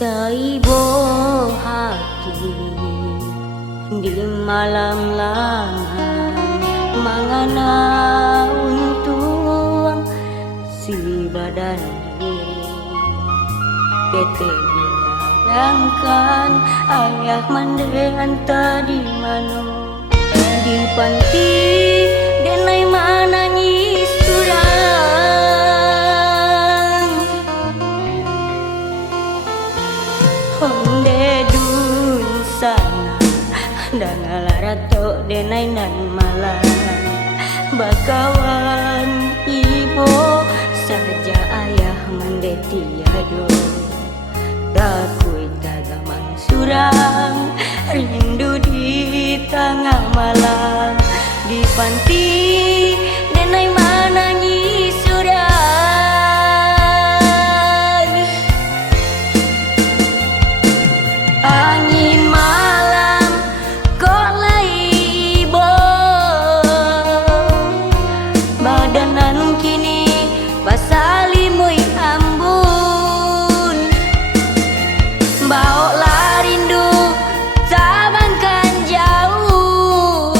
Taibo hati di malam langan mangana untung si badan diri kete diladangkan ayah mandean tadi mano di panti denai mana surang honde dun sana dangalarato denai nan malang bakawan ibu saja ayah mendetiado takui tagamang surang rindu di tengah malam di panti denai mana surang angin malam kok laibo badanan kini pasalimui ambun bawa rindu tabangkan jauh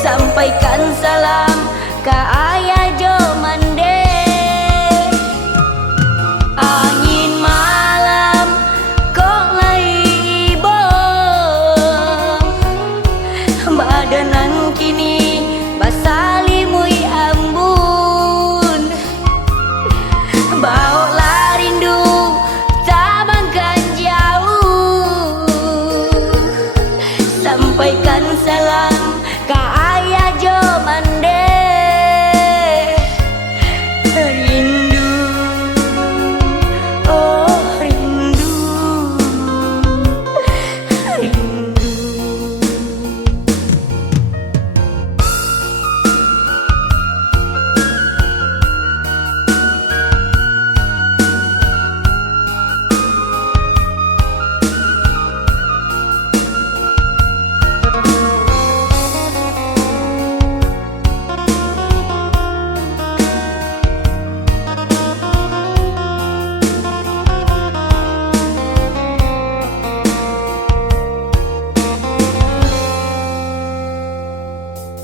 sampaikan salam ke ayah jo mande angin malam kok laibo badanan kini basalimui ambun bawa rindu tabangkan jauh sampaikan salam ke ayah jo mande rindu oh rindu rindu.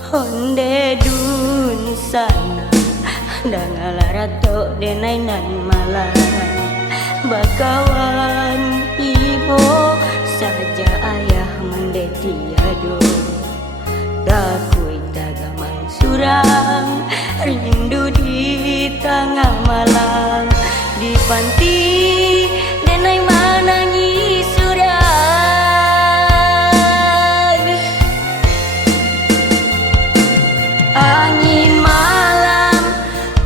Honde dun sana dangalarato denai nan malang bakawan ibu saja ayah mendetiado takui tagamang surang rindu di tengah malam di panti denai mana surang angin malam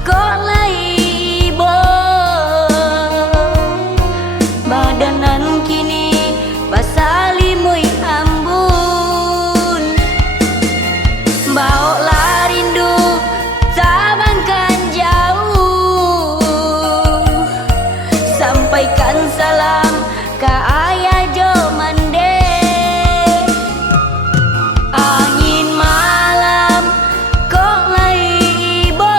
kok laibo badanan kini pasalimui ambun bawa rindu tabangkan jauh sampaikan salam ke ayah jo mande angin malam kok laibo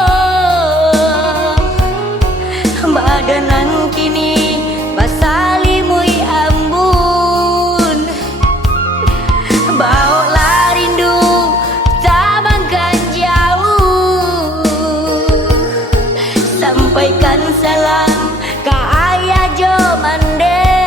badanan kini pasalimui ambun bawa rindu tabangkan jauh sampaikan salam ke ayah jo mande